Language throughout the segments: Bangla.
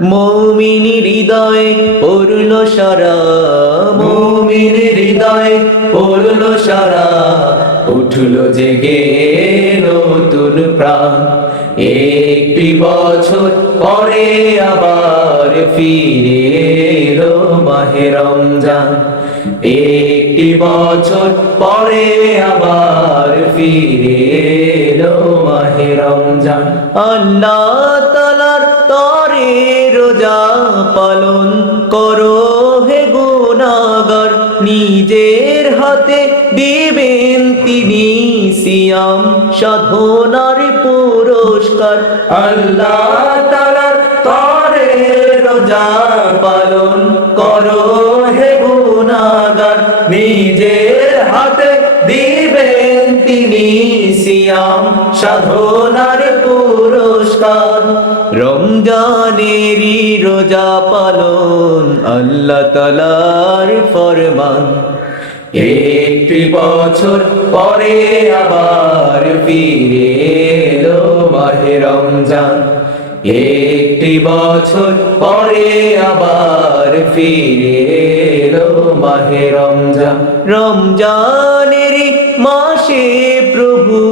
মৌমিন হৃদয়ে পড়ল সারা, মৌমিন হৃদয়ে পড়ল সারা, উঠল জেগে নতুন প্রাণ। একটি বছর পরে আবার ফিরে এলো মাহে রমজান। একটি বছর পরে আবার ফিরে এলো মাহে রমজান। আল্লাহ তালার রোজা পালন করো হে গুনাগার নিজের হাতে দিবেন তিনি সিয়াম, সাধনার পুরস্কার। আল্লাহ তালার তরে রোজা পালন করো হে গুনাগার নিজের হাতে দিবেন তিনি সিয়াম, সাধনার রমজানেরই রোজা পালন আল্লাহ তালার ফরমান। একটি বছর পরে আবার ফিরে এলো মাহে রমজান। একটি বছর পরে আবার ফিরে এলো মাহে রমজান। রমজানের মাসে প্রভু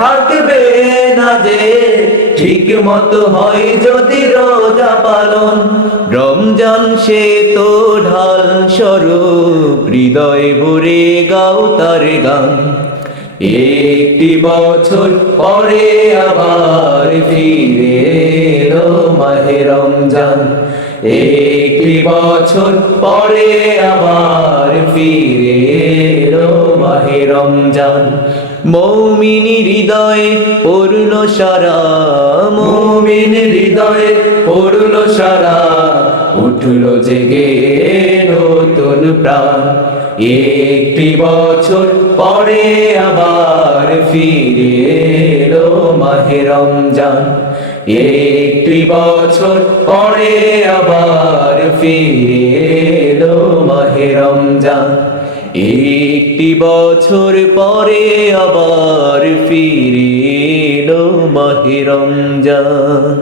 থাকবে না যে, ঠিক মতো হয় যদি রোজা পালন। রমজান সে তো ঢাল স্বরূপ, হৃদয় ভরে গাও তার গান। একটি বছর পরে আবার ফিরে এলো মাহে রমজান। একটি বছর পরে আবার ফিরে এলো মাহে রমজান। মৌমিনী হৃদয়ে পড়ল সারা, মৌমিন হৃদয়ে পড়ল সারা, উঠল জেগে নতুন প্রাণ। একটি বছর পরে আবার ফিরে এলো মাহে রমজান। একটি বছর পরে আবার ফিরে এলো রমজান। একটি বছর পরে আবার ফিরে এলো রমজান।